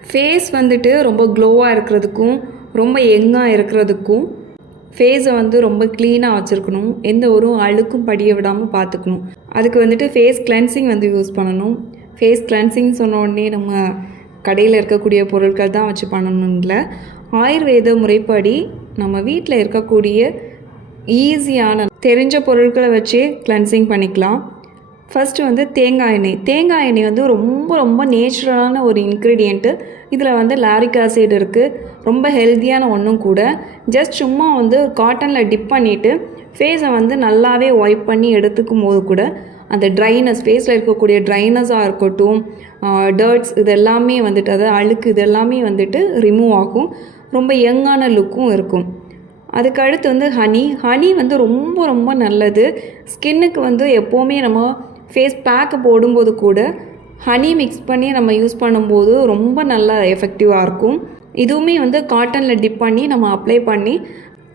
Face வந்துட்டு ரொம்ப க்ளோவாக இருக்கிறதுக்கும் ரொம்ப யங்காக இருக்கிறதுக்கும் ஃபேஸை வந்து ரொம்ப க்ளீனாக வச்சுருக்கணும். எந்த ஒரு அழுக்கும் படிய விடாமல் பார்த்துக்கணும். அதுக்கு வந்துட்டு ஃபேஸ் கிளென்சிங் வந்து யூஸ் பண்ணணும். ஃபேஸ் கிளென்சிங் சொன்ன உடனே நம்ம கடையில் இருக்கக்கூடிய பொருட்கள் தான் வச்சு பண்ணணும் இல்லை. ஆயுர்வேத முறைப்படி நம்ம வீட்டில் இருக்கக்கூடிய ஈஸியான தெரிஞ்ச பொருட்களை வச்சே கிளென்சிங் பண்ணிக்கலாம். ஃபஸ்ட்டு வந்து தேங்காய் எண்ணெய். தேங்காய் எண்ணெய் வந்து ரொம்ப ரொம்ப நேச்சுரலான ஒரு இன்க்ரீடியண்ட்டு. இதில் வந்து லாரிக் ஆசிட் இருக்குது. ரொம்ப ஹெல்த்தியான ஒன்றும் கூட. ஜஸ்ட் சும்மா வந்து காட்டனில் டிப் பண்ணிவிட்டு ஃபேஸை வந்து நல்லாவே ஒய்ப் பண்ணி எடுத்துக்கும் போது கூட அந்த ட்ரைனஸ், ஃபேஸில் இருக்கக்கூடிய ட்ரைனஸாக இருக்கட்டும், டர்ட்ஸ் இது எல்லாமே வந்துட்டு, அதாவது அழுக்கு இது எல்லாமே வந்துட்டு ரிமூவ் ஆகும். ரொம்ப யங்கான லுக்கும் இருக்கும். அதுக்கு அடுத்து வந்து ஹனி வந்து ரொம்ப ரொம்ப நல்லது. ஸ்கின்னுக்கு வந்து எப்போவுமே நம்ம ஃபேஸ் பேக்கு போடும்போது கூட ஹனி மிக்ஸ் பண்ணி நம்ம யூஸ் பண்ணும்போது ரொம்ப நல்லா எஃபெக்டிவாக இருக்கும். இதுவுமே வந்து காட்டனில் டிப் பண்ணி நம்ம அப்ளை பண்ணி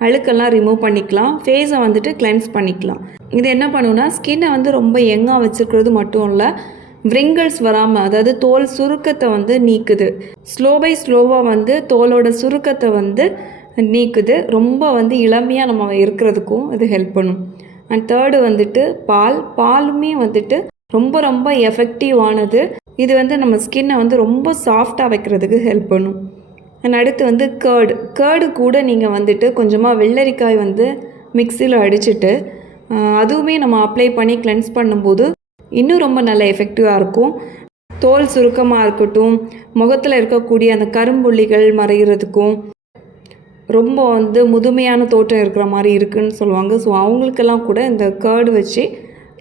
அழுக்கெல்லாம் ரிமூவ் பண்ணிக்கலாம். ஃபேஸை வந்துட்டு கிளென்ஸ் பண்ணிக்கலாம். இது என்ன பண்ணுன்னா ஸ்கின்னை வந்து ரொம்ப யங்காக வச்சுருக்கிறது மட்டும் இல்லை, விரிங்கிள்ஸ் வராமல், அதாவது தோல் சுருக்கத்தை வந்து நீக்குது. ஸ்லோவாக வந்து தோலோட சுருக்கத்தை வந்து நீக்குது. ரொம்ப வந்து இளமையாக நம்ம இருக்கிறதுக்கும் இது ஹெல்ப் பண்ணும். அண்ட் தேர்டு வந்துட்டு பாலுமே வந்துட்டு ரொம்ப ரொம்ப எஃபெக்டிவானது. இது வந்து நம்ம ஸ்கின்னை வந்து ரொம்ப சாஃப்டாக வைக்கிறதுக்கு ஹெல்ப் பண்ணும். அண்ட் அடுத்து வந்து கேர்டு கூட நீங்கள் வந்துட்டு கொஞ்சமாக வெள்ளரிக்காய் வந்து மிக்சியில் அடிச்சுட்டு அதுவுமே நம்ம அப்ளை பண்ணி கிளென்ஸ் பண்ணும்போது இன்னும் ரொம்ப நல்ல எஃபெக்டிவாக இருக்கும். தோல் சுருக்கமாக இருக்கட்டும், முகத்தில் இருக்கக்கூடிய அந்த கரும்புள்ளிகள் மறைகிறதுக்கும், ரொம்ப வந்து முதுமையான தோற்றம் இருக்கிற மாதிரி இருக்குதுன்னு சொல்லுவாங்க. ஸோ அவங்களுக்கெல்லாம் கூட இந்த கேர்டு வச்சு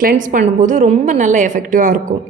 கிளென்ஸ் பண்ணும்போது ரொம்ப நல்ல எஃபெக்டிவாக இருக்கும்.